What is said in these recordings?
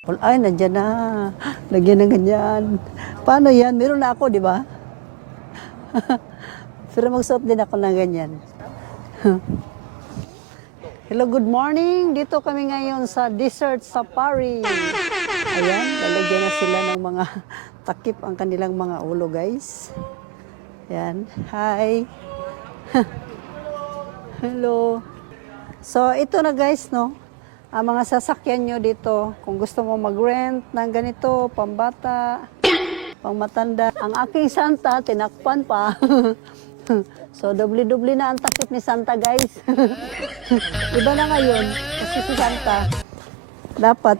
Ay, nandiyan na. Lagyan ng ganyan. Paano yan? Meron na ako, di ba? Pero magsuot din ako ng ganyan. Hello, good morning. Dito kami ngayon sa Desert Safari. Ayan, lalagyan na sila ng mga takip ang kanilang mga ulo, guys. Ayan, hi. Hello. So, ito na guys, no? Ang mga sasakyan nyo dito, kung gusto mo mag-rent ng ganito, pambata, pangmatanda. Ang aking Santa, tinakpan pa. So, doble-doble na ang takip ni Santa, guys. Iba na ngayon, kasi si Santa, dapat,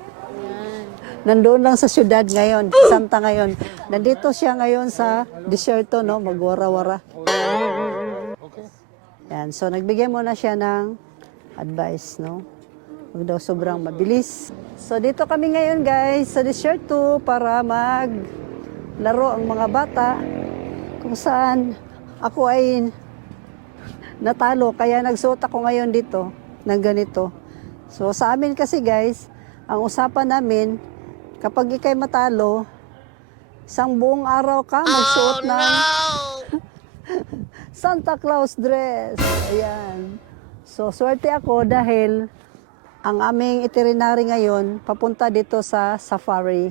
nandoon lang sa syudad ngayon, si Santa ngayon. Nandito siya ngayon sa desierto, no? Magwara-wara. Yan, so nagbigay muna siya ng advice, no? Huwag daw sobrang mabilis. So dito kami ngayon guys sa desierto para maglaro ang mga bata kung saan ako ay natalo kaya nagsuot ako ngayon dito ng ganito. So sa amin kasi guys, ang usapan namin kapag ikay matalo, isang buong araw ka magsuot ng Santa Claus dress. Ayan. So swerte ako dahil ang aming itinerary ngayon, papunta dito sa Safari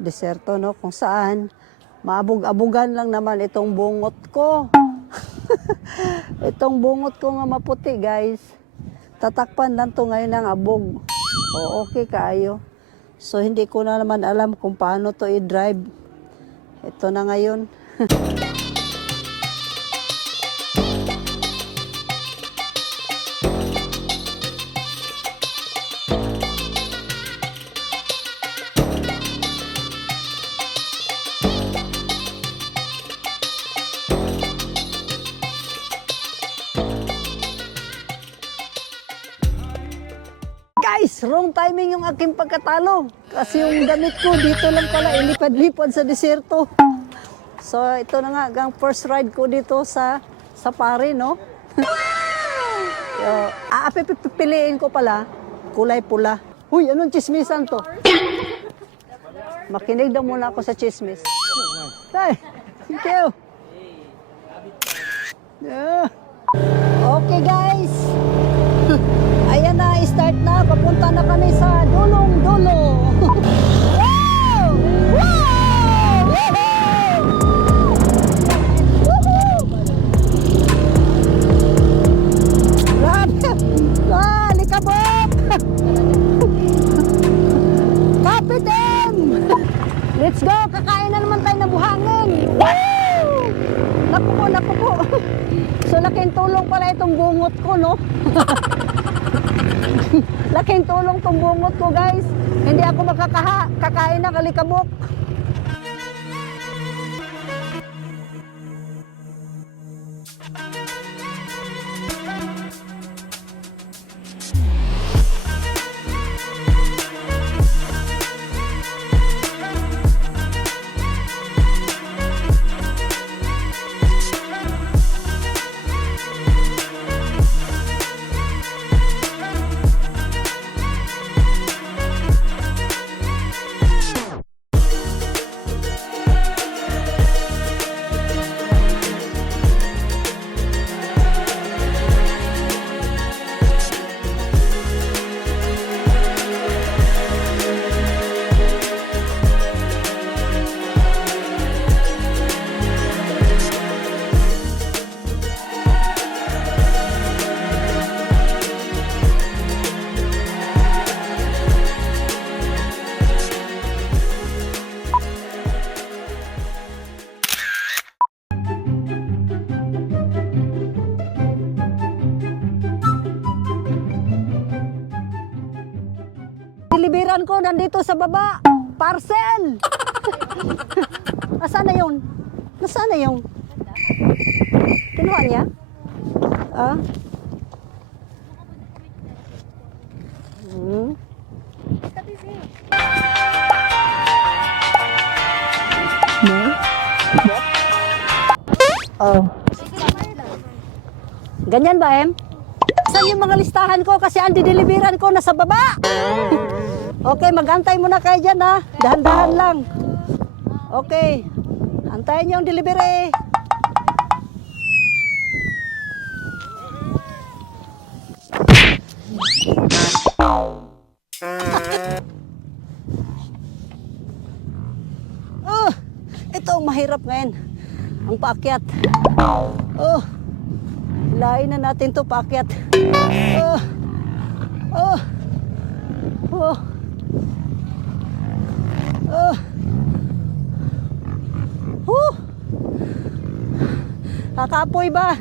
Deserto, no? Kung saan, maabog-abugan lang naman itong bungot ko. Itong bungot ko nga maputi, guys. Tatakpan lang to ngayon ng abog. O, okay kaayo. So, hindi ko na naman alam kung paano to i-drive. Ito na ngayon. Guys, wrong timing yung aking pagkatalo. Kasi yung damit ko dito lang pala, ilipad-lipad sa desierto. So, ito na nga, ang first ride ko dito sa Safari, no? Pipiliin ko pala, kulay pula. Uy, anong chismisan to? Makinig daw muna ako sa chismis. Hey, thank you. Yeah. Okay, guys. Ayan na, start na. Papunta na kami sa dulong-dulo. Wow! Wow! Woohoo! Grabe! Likabok! Kapitem! Let's go! Kakain na naman tayo ng buhangin. Wow! Naku po. So, laking tulong pala itong bungot ko, no? Laking tulong tong bungot ko, guys. Hindi ako makakain ng alikabok. Deliveran ko nandito sa baba. Parcel! Nasaan na yun? Nasaan na yun? Kinuha niya? Ah? No? Oh. Ganyan ba, Em? Saan yung mga listahan ko? Kasi ang dideliveran ko nasa baba. Okay, mag-antay muna kayo dyan ha. Dahan-dahan lang. Okay. Antayin niyo yung delivery. Ito ang mahirap ngayon. Ang paakyat. Hilahin na natin to paakyat. Oh. Kakaapoy ba?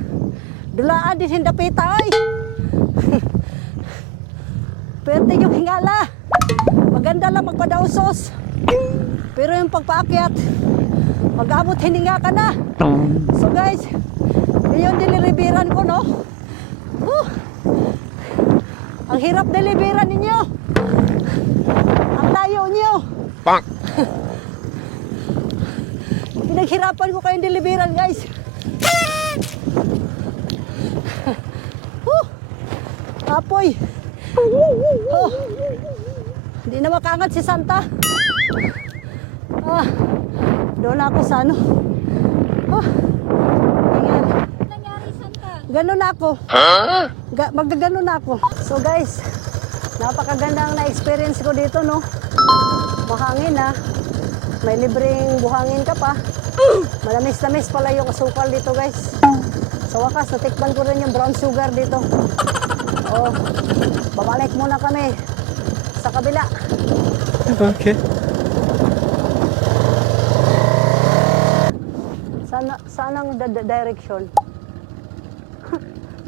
Dulaan din hindapita ay. Pwede yung hingala. Maganda lang magpadausos. Pero yung pagpaakyat, mag-abot hininga ka na. So guys, yun deliveran ko, no? Ang hirap deliveran ninyo. Ang layo nyo. Bonk. Pinaghirapan ko kayong deliveran, guys. Apoy. Hindi na makangat si Santa. Doon ako sa ano. Tingnan. Nangyari, Santa? Ganun ako. Magaganon ako. So guys, napakagandang na-experience ko dito, no? Mahangin, ha? May libreng buhangin ka pa. Malamis-lamis pala yung asukal dito, guys. Sa wakas, natikman ko rin yung brown sugar dito. Babalik muna kami sa kabila. Okay. Saan ang direction?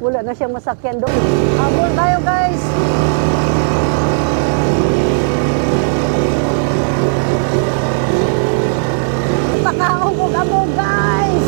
Wala na siyang masakyan doon. Habol tayo, guys! Pakaubog ako, guys!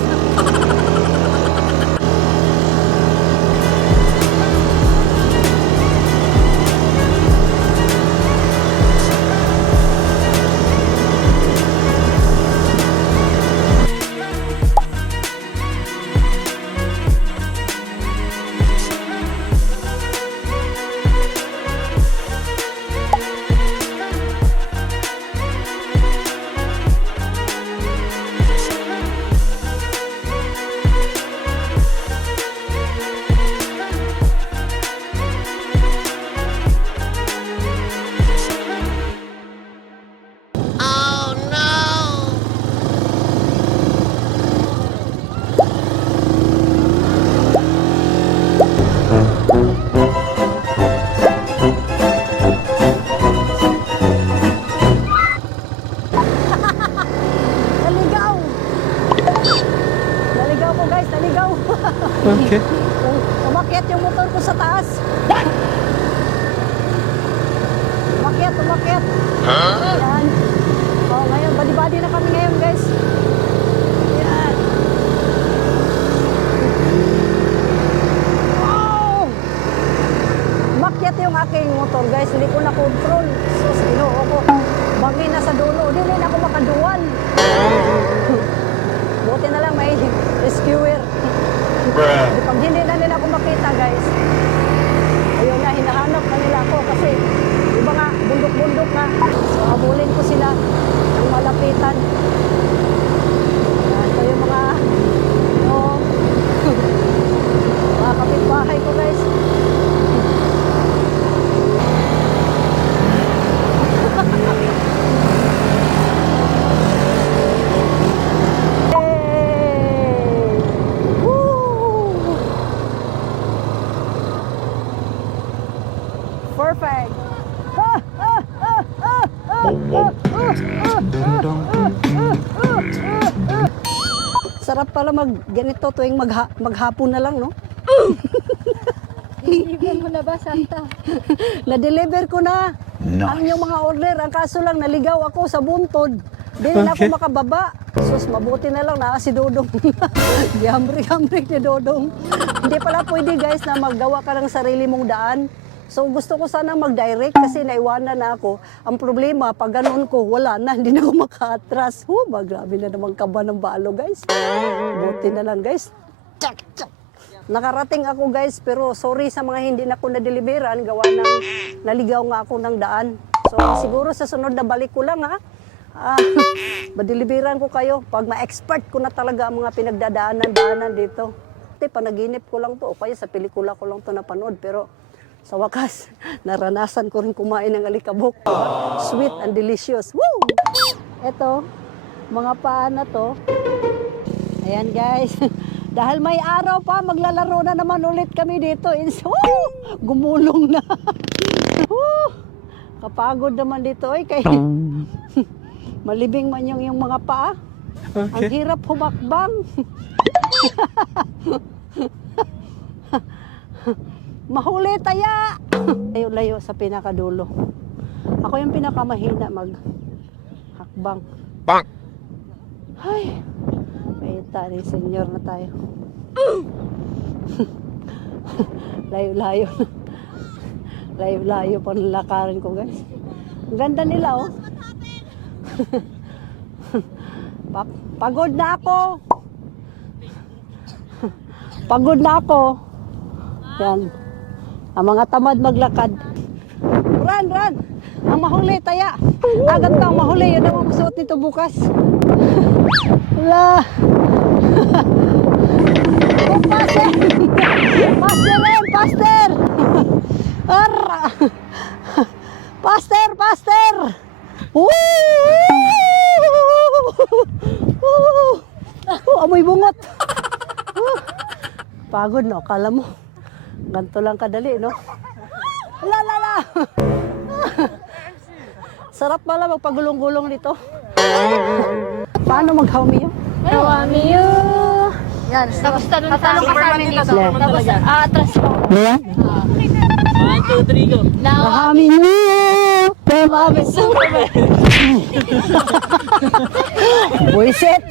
Naligaw ko, guys, naligaw. Okay. Umakyat yung motor ko sa taas. Umakyat. Yan. Ngayon, badi-badi na kami ngayon, guys. Yan. Umakyat yung aking motor, guys. Hindi ko na-control. So, ginoo ko. Bangin na sa dulo. Hindi na ako makaduwan. Buti na lang may rescuer. Pag hindi na nila ako makita, guys, ayun na, hinahanap na nila ako kasi iba nga, bundok-bundok na. So, habulin ko sila ng malapitan. Ito yung mga mga kapitbahay ko, guys. Perfect. Sarap pala ganito tuwing maghapon na lang, no? Deliver mo na ba, Santa? Na-deliver ko na. Nice. Ang yung mga order. Ang kaso lang, naligaw ako sa buntod. Di na ako makababa. Sus, mabuti na lang na si Dodong. Gihambrik-hambrik ni Dodong. Hindi pala pwede, guys, na maggawa ka ng sarili mong daan. So gusto ko sana mag-direct kasi naiwanan na ako. Ang problema, pag ganoon ko, wala na, hindi na ako maka-atras. Grabe na naman kaba ng balo, guys. Buti na lang, guys. Tsak. Nakarating ako, guys, pero sorry sa mga hindi na ako na-deliveran, gawa ng naligaw nga ako ng daan. So So siguro sa sunod na balik ko lang ha. Madilibiran ko kayo pag ma-expert ko na talaga ang mga pinagdadaanan dito. Panaginip ko lang to o kaya sa pelikula ko lang to napanood pero sa wakas naranasan ko rin kumain ng alikabok. Diba? Sweet and delicious. Woo! Ito, mga paa na to. Ayan guys. Dahil may araw pa, maglalaro na naman ulit kami dito. Gumulong na. Kapagod naman dito. Kay malibing man yung mga paa. Ang Okay. hirap humakbang. Mahuli taya. Layo-layo sa pinakadulo. Ako yung pinakamahina maghakbang. Bang! Ay, may tari, senyor na tayo. Layo-layo. Layo-layo pa ng lakarin ko, guys. Ang ganda nila, oh. Pagod na ako. Pagod na ako. Yan. Ang mga tamad maglakad. Run, run! Ang mahuli, taya. Agad ka ang mahuli. Yun ang masuot nito bukas. Wala. Oh, pastor! Pastor rin! Pastor! Arra! Pastor! Pastor! Woo! Amoy bungot! Pagod, no? Kala mo. Ganto lang kadali, no? La la la! Sarap pala magpagulong-gulong dito. Paano mag-haumiyo? Kawamiyo! Yan, tapos tatalong ka sa amin dito. Tapos, atras mo. Ayan. 1, 2, 3, go. Now, Haumiyo! Pemami Superman! Buisit!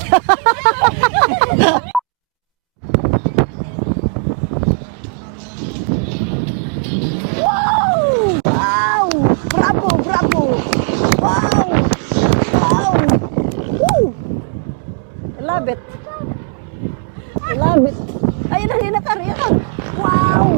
Wow! Bravo! Bravo! Wow! Wow! Woo! I love it. I love it. Ayun na, nakariyan. Wow!